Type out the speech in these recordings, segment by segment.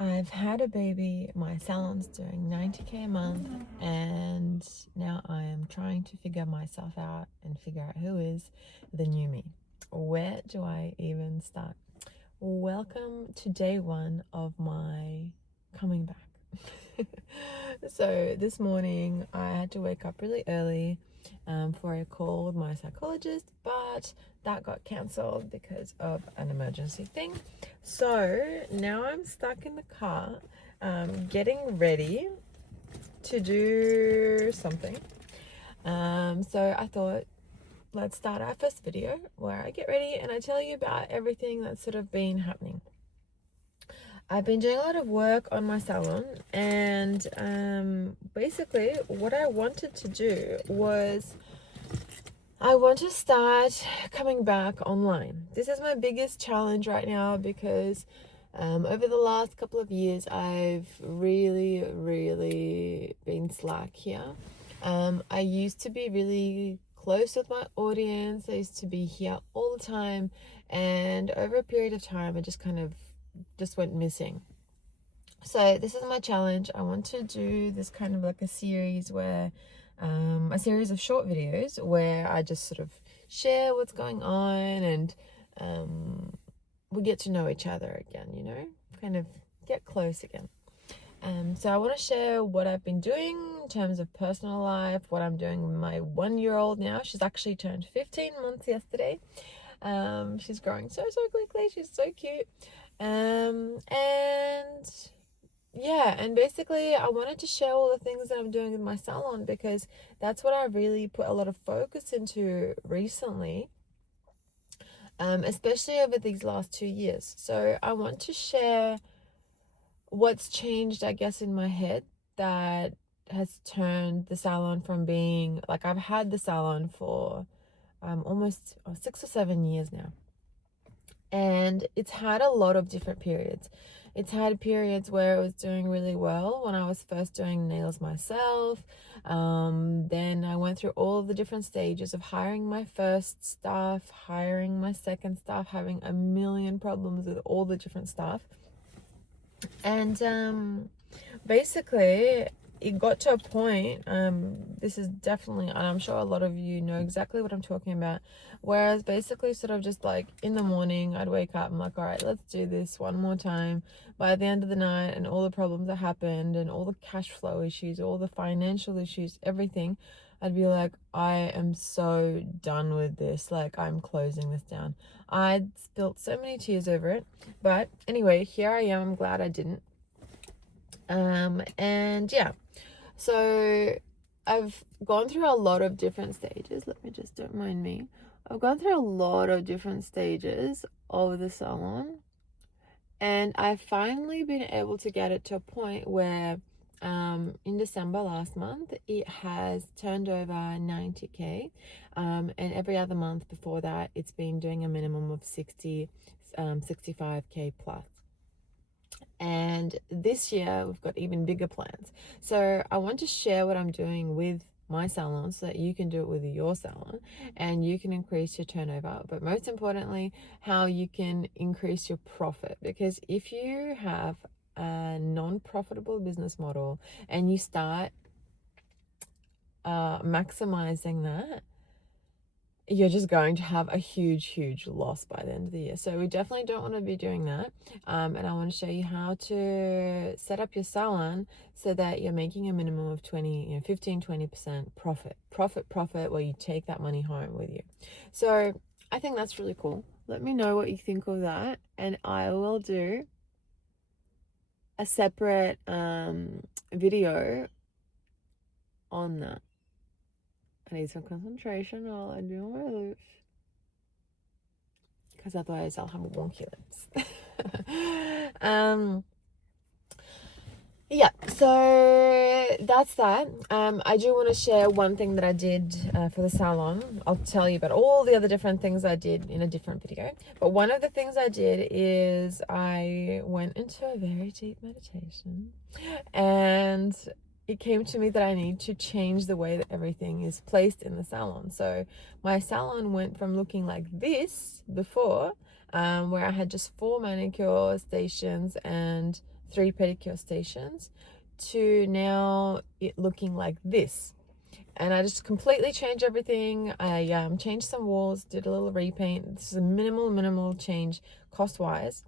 I've had a baby, my salon's doing 90K a month, and now I am trying to figure myself out and figure out who is the new me. Where do I even start? Welcome to day one of my coming back. So this morning I had to wake up really early for a call with my psychologist, but that got cancelled because of an emergency thing. So now I'm stuck in the car getting ready to do something. So I thought, let's start our first video where I get ready and I tell you about everything that's sort of been happening. I've been doing a lot of work on my salon, and basically what I wanted to do was I want to start coming back online. This is my biggest challenge right now because over the last couple of years I've really been slack here. I used to be really close with my audience. I used to be here all the time, and over a period of time I just went missing. So this is my challenge. I want to do this kind of like a series of short videos where I just sort of share what's going on, and we get to know each other again, kind of get close again. So I want to share what I've been doing in terms of personal life, what I'm doing with my 1-year-old now. She's actually turned 15 months yesterday. She's growing so quickly. She's so cute. And yeah, and basically I wanted to share all the things that I'm doing in my salon because that's what I really put a lot of focus into recently, especially over these last 2 years. So I want to share what's changed, I guess, in my head that has turned the salon from being like, I've had the salon for almost 6 or 7 years now, and it's had a lot of different periods. It's had periods where it was doing really well when I was first doing nails myself. Then I went through all of the different stages of hiring my first staff, hiring my second staff, having a million problems with all the different staff. And basically it got to a point, this is definitely, and I'm sure a lot of you know exactly what I'm talking about, whereas basically sort of just like in the morning I'd wake up, I'm like, all right, let's do this one more time. By the end of the night, and all the problems that happened and all the cash flow issues, all the financial issues, everything, I'd be like, I am so done with this, like I'm closing this down. I'd spilt so many tears over it, but anyway, here I am. I'm glad I didn't. And yeah, so I've gone through a lot of different stages. Don't mind me. I've gone through a lot of different stages of the salon, and I've finally been able to get it to a point where in December last month, it has turned over 90K. And every other month before that, it's been doing a minimum of 65K plus. And this year we've got even bigger plans. So I want to share what I'm doing with my salon so that you can do it with your salon and you can increase your turnover, but most importantly, how you can increase your profit. Because if you have a non-profitable business model and you start maximizing that, you're just going to have a huge loss by the end of the year. So we definitely don't want to be doing that. And I want to show you how to set up your salon so that you're making a minimum of 15-20% profit, where you take that money home with you. So I think that's really cool. Let me know what you think of that, and I will do a separate video on that. I need some concentration while I do my lips, because otherwise I'll have wonky lips. Yeah, so that's that. I do want to share one thing that I did for the salon. I'll tell you about all the other different things I did in a different video. But one of the things I did is I went into a very deep meditation, and it came to me that I need to change the way that everything is placed in the salon. So my salon went from looking like this before, where I had just 4 manicure stations and 3 pedicure stations to now it looking like this. And I just completely changed everything. I changed some walls, did a little repaint. This is a minimal change cost-wise.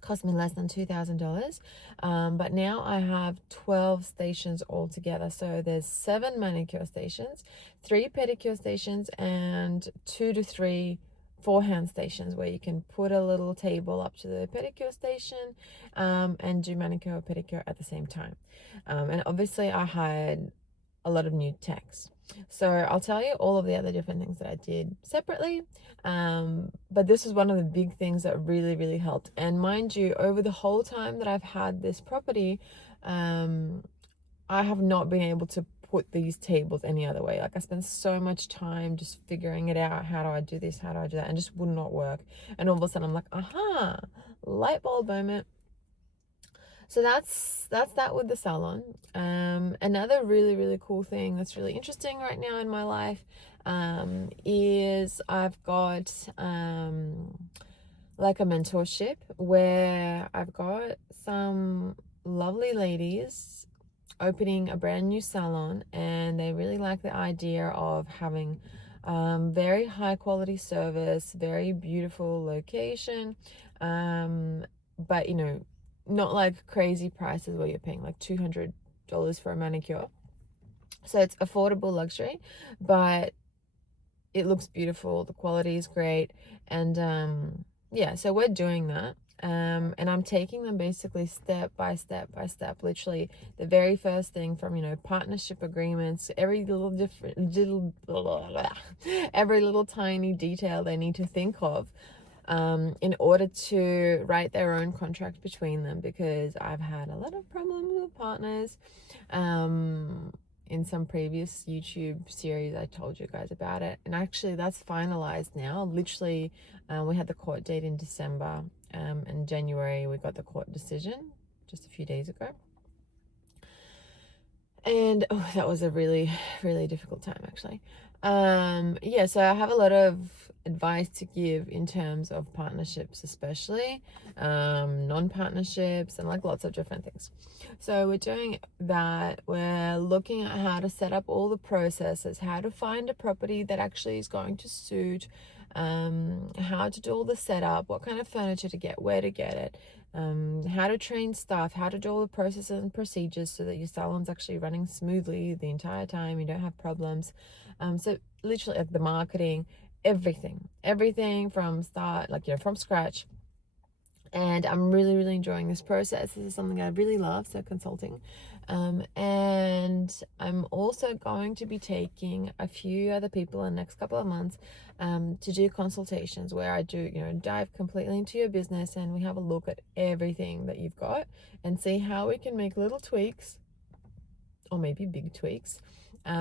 Cost me less than $2,000. But now I have 12 stations altogether. So there's 7 manicure stations, 3 pedicure stations, and 2 to 3 forehand stations where you can put a little table up to the pedicure station and do manicure or pedicure at the same time. And obviously I hired a lot of new techs. So I'll tell you all of the other different things that I did separately. But this is one of the big things that really helped. And mind you, over the whole time that I've had this property, I have not been able to put these tables any other way. Like I spent so much time just figuring it out. How do I do this? How do I do that? And just would not work. And all of a sudden I'm like, aha, light bulb moment. So that's that with the salon. Another really cool thing that's really interesting right now in my life is I've got like a mentorship where I've got some lovely ladies opening a brand new salon, and they really like the idea of having very high quality service, very beautiful location, but you know, not like crazy prices where you're paying like $200 for a manicure. So it's affordable luxury, but it looks beautiful, the quality is great, and yeah, so we're doing that. And I'm taking them basically step by step, literally the very first thing from, you know, partnership agreements, every little every little tiny detail they need to think of in order to write their own contract between them, because I've had a lot of problems with partners. In some previous YouTube series I told you guys about it, and actually that's finalized now. Literally we had the court date in December, and January we got the court decision just a few days ago. And oh, that was a really difficult time actually. Yeah, so I have a lot of advice to give in terms of partnerships, especially non-partnerships, and like lots of different things. So we're doing that. We're looking at how to set up all the processes, how to find a property that actually is going to suit, how to do all the setup, what kind of furniture to get, where to get it, how to train staff, how to do all the processes and procedures so that your salon's actually running smoothly the entire time, you don't have problems. So literally like the marketing, everything from start, like, you know, from scratch. And I'm really enjoying this process. This is something I really love, so consulting. And I'm also going to be taking a few other people in the next couple of months to do consultations where I do, you know, dive completely into your business, and we have a look at everything that you've got and see how we can make little tweaks, or maybe big tweaks,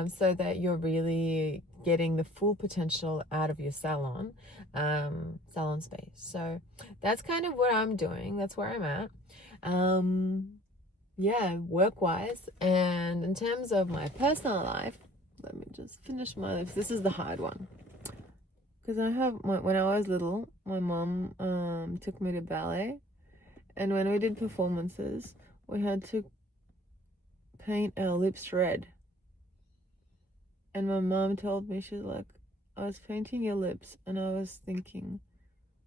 so that you're really getting the full potential out of your salon space. So that's kind of what I'm doing. That's where I'm at. Yeah, work-wise. And in terms of my personal life, let me just finish my lips. This is the hard one, because when I was little, my mom took me to ballet, and when we did performances, we had to paint our lips red. And my mom told me, she's like, I was painting your lips, and I was thinking,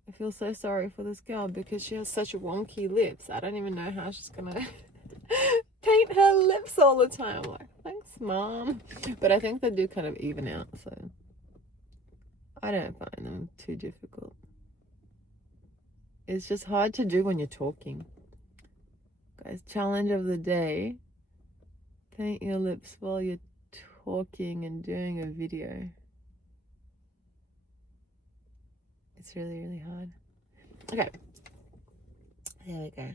I feel so sorry for this girl because she has such wonky lips. I don't even know how she's gonna paint her lips all the time. I'm like, thanks, Mom. But I think they do kind of even out, so I don't find them too difficult. It's just hard to do when you're talking. Guys, challenge of the day: paint your lips while you're talking and doing a video. It's really hard. Okay, there we go.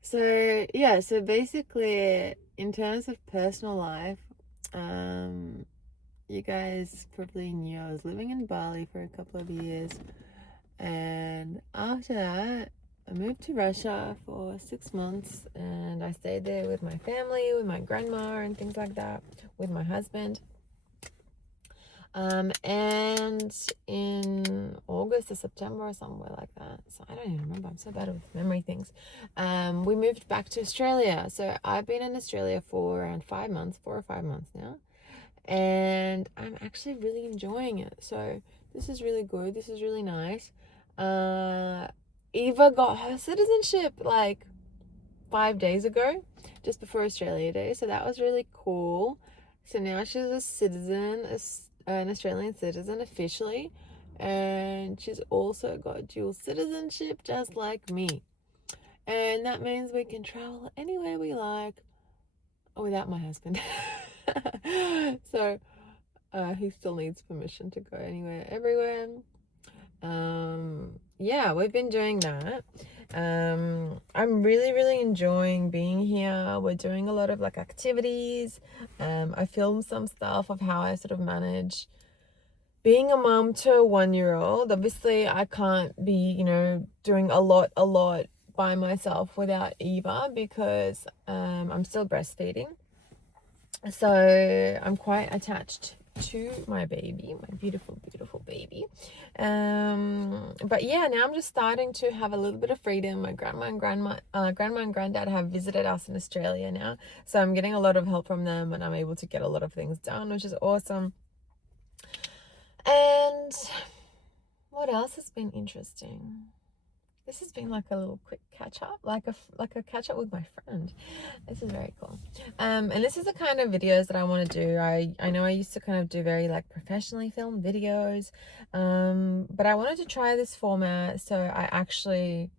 So yeah, so basically in terms of personal life, you guys probably knew I was living in Bali for a couple of years, and after that I moved to Russia for 6 months, and I stayed there with my family, with my grandma and things like that, with my husband. And in August or September or somewhere like that, so I don't even remember, I'm so bad with memory things, we moved back to Australia. So I've been in Australia for around 5 months, 4 or 5 months now, and I'm actually really enjoying it. So this is really good, this is really nice. Eva got her citizenship like 5 days ago, just before Australia Day, so that was really cool. So now she's a citizen, an Australian citizen officially, and she's also got dual citizenship just like me. And that means we can travel anywhere we like without my husband. So he still needs permission to go anywhere, everywhere. Yeah, we've been doing that. I'm really enjoying being here. We're doing a lot of like activities. I filmed some stuff of how I sort of manage being a mom to a 1-year-old. Obviously I can't be, doing a lot by myself without Eva, because I'm still breastfeeding. So I'm quite attached to my baby, my beautiful baby. But yeah, now I'm just starting to have a little bit of freedom. My grandma and granddad have visited us in Australia now, so I'm getting a lot of help from them, and I'm able to get a lot of things done, which is awesome. And what else has been interesting? This has been like a little quick catch up, like a catch up with my friend. This is very cool. And this is the kind of videos that I want to do. I know I used to kind of do very like professionally filmed videos, but I wanted to try this format so I actually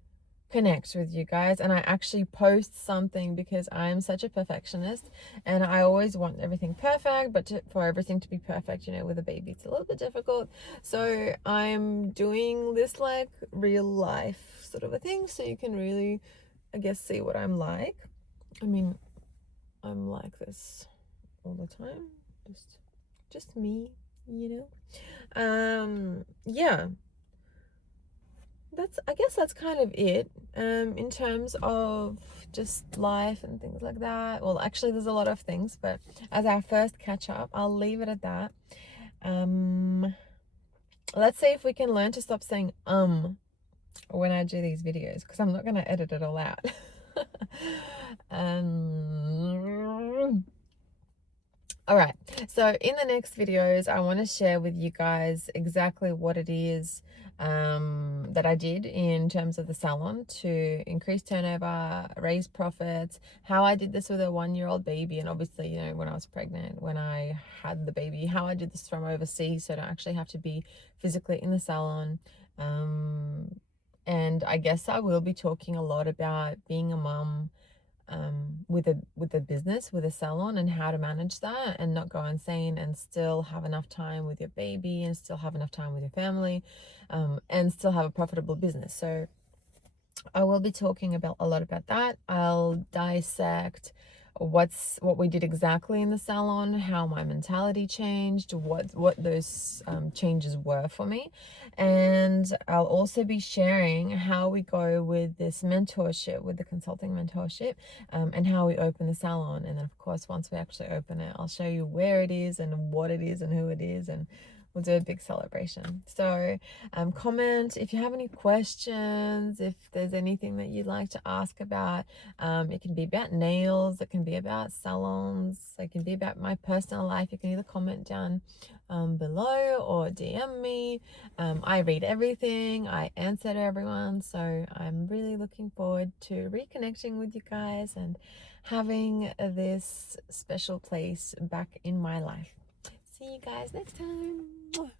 connect with you guys and I actually post something, because I'm such a perfectionist and I always want everything perfect, but for everything to be perfect, with a baby, it's a little bit difficult. So I'm doing this like real life sort of a thing, so you can really, I guess, see what I'm like. I mean, I'm like this all the time, just me, yeah, I guess that's kind of it, in terms of just life and things like that. Well, actually there's a lot of things, but as our first catch up, I'll leave it at that. Let's see if we can learn to stop saying when I do these videos, because I'm not going to edit it all out. All right, so in the next videos I want to share with you guys exactly what it is that I did in terms of the salon to increase turnover, raise profits, how I did this with a 1-year-old baby, and obviously, when I was pregnant, when I had the baby, how I did this from overseas, so I don't actually have to be physically in the salon. And I guess I will be talking a lot about being a mum with a business, with a salon, and how to manage that and not go insane and still have enough time with your baby and still have enough time with your family, and still have a profitable business. So I will be talking about a lot about that. I'll dissect what we did exactly in the salon, how my mentality changed, what those changes were for me, and I'll also be sharing how we go with this mentorship, with the consulting mentorship, and how we open the salon. And then of course, once we actually open it, I'll show you where it is and what it is and who it is, and we'll do a big celebration. So comment if you have any questions, if there's anything that you'd like to ask about. It can be about nails, it can be about salons, it can be about my personal life. You can either comment down below or DM me. I read everything, I answer to everyone, so I'm really looking forward to reconnecting with you guys and having this special place back in my life. See you guys next time.